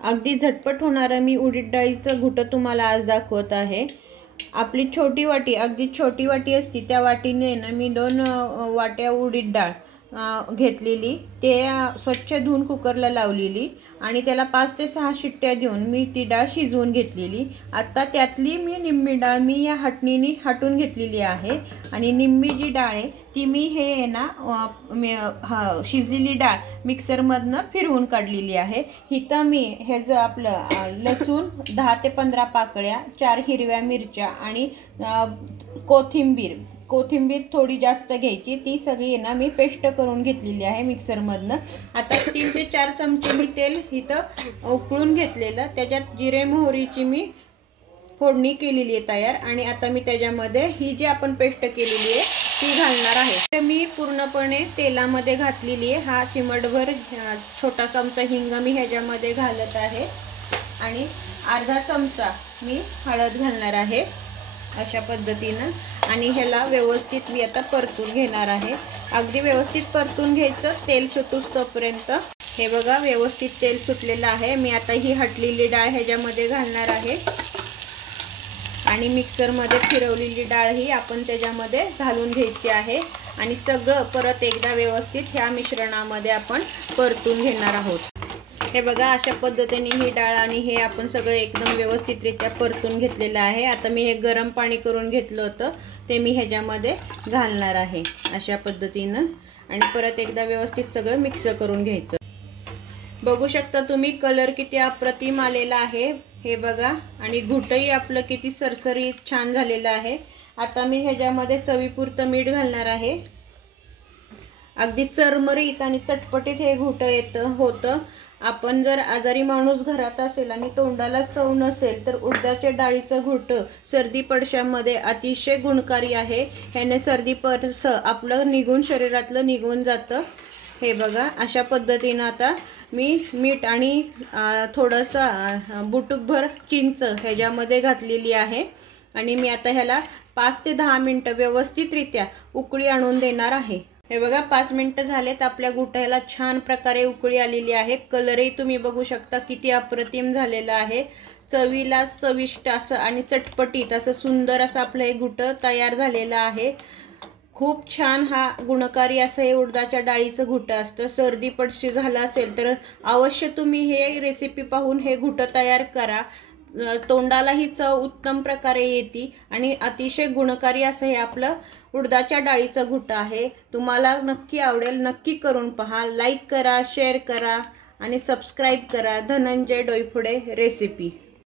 अगदी झटपट होणारं मी उडीद डाळीचं घुटं तुम्हाला आज दाखवत आहे। आपली छोटी वाटी, अगदी छोटी वाटी असती त्या वाटीने ना मी 2 वाट्या उडीद डाळ घेतलेली, ते स्वच्छ धुवून कुकरला लावलेली आणि त्याला 5 ते 6 शिट्ट्या देऊन मी ती डाळ शिजवून घेतलेली। आता त्यातली मी निम्मी डाळ मी या हटणीने हटून घेतलेली आहे आणि निम्मी जी डाळ आहे ती मी हे ना शिजलेली डाळ मिक्सरमधनं फिरवून काढलेली आहे। इथं मी ह्याचं आपलं लसूण 10 ते 15 पाकळ्या, 4 हिरव्या मिरच्या आणि कोथिंबीर थोडी जास्त घ्यायची, ती सगळी ना मी पेस्ट करून घेतलेली आहे मिक्सरमधनं। आता 3 ते 4 चमचे मी तेल इथं उकळून घेतलेलं, त्याच्यात जिरे मोहरीची मी फोडणी केलेली आहे तयार आणि आता मी त्याच्यामध्ये ही जी आपण पेस्ट केलेली आहे ती घालणार आहे। मी पूर्णपणे तेलामध्ये घातलेली आहे। हा चिमटभर छोटा चमचा हिंग मी ह्याच्यामध्ये घालत आहे आणि अर्धा चमचा मी हळद घालणार आहे अशा पद्धतीनं आणि ह्याला व्यवस्थित मी आता परतून घेणार आहे। अगदी व्यवस्थित परतून घ्यायचं, तेल सुटूस तोपर्यंत। हे बघा व्यवस्थित तेल सुटलेलं आहे। मी आता ही हटलेली डाळ ह्याच्यामध्ये घालणार आहे आणि मिक्सरमध्ये फिरवलेली डाळ ही आपण त्याच्यामध्ये घालून घ्यायची आहे आणि सगळं परत एकदा व्यवस्थित ह्या मिश्रणामध्ये आपण परतून घेणार आहोत। हे बघा अशा पद्धतीने ही डाळ आणि हे आपण सगळं एकदम व्यवस्थितरित्या परतून घेतलेलं आहे। आता मी हे गरम पाणी करून घेतलं होतं ते मी ह्याच्यामध्ये घालणार आहे अशा पद्धतीनं आणि परत एकदा व्यवस्थित सगळं मिक्स करून घ्यायचं। बघू शकता तुम्ही कलर किती अप्रतिम आलेला आहे हे बघा आणि घुटही आपलं किती सरसरीत छान झालेलं आहे। आता मी ह्याच्यामध्ये चवीपुरतं मीठ घालणार आहे। अगदी चरमरीत आणि चटपटीत हे घुटं होतं। आपण जर आजारी माणूस घरात असेल आणि तोंडाला चव नसेल तर उडदाच्या डाळीचं घुटं सर्दी पडशामध्ये अतिशय गुणकारी आहे। ह्याने सर्दी पडस आपलं निघून शरीरातलं निघून जातं। हे बघा अशा पद्धतीनं आता मी मीठ आणि थोडंसं बुटुकभर चिंच ह्याच्यामध्ये घातलेली आहे आणि मी आता ह्याला 5 ते 10 मिनिटं व्यवस्थितरित्या उकळी आणून देणार आहे। हे बघा 5 मिनिटं झालेत, आपल्या घुट्याला छान प्रकारे उकळी आलेली आहे। कलरही तुम्ही बघू शकता किती अप्रतिम झालेला आहे। चवीला चविष्ट असं आणि चटपटीत असं सुंदर असं आपलं हे घुटं तयार झालेलं आहे। खूप छान हा गुणकारी असं हे उडदाच्या डाळीचं घुटं असतं। सर्दी पडशी झाला असेल तर अवश्य तुम्ही हे रेसिपी पाहून हे घुटं तयार करा। तोंडालाही चव उत्तम प्रकारे येते आणि अतिशय गुणकारी असं हे आपलं उडदाच्या डाळीचं घुटं आहे। तुम्हाला नक्की आवडेल, नक्की करून पहा। लाईक करा, शेअर करा आणि सबस्क्राईब करा। धनंजय डोईफोडे रेसिपी।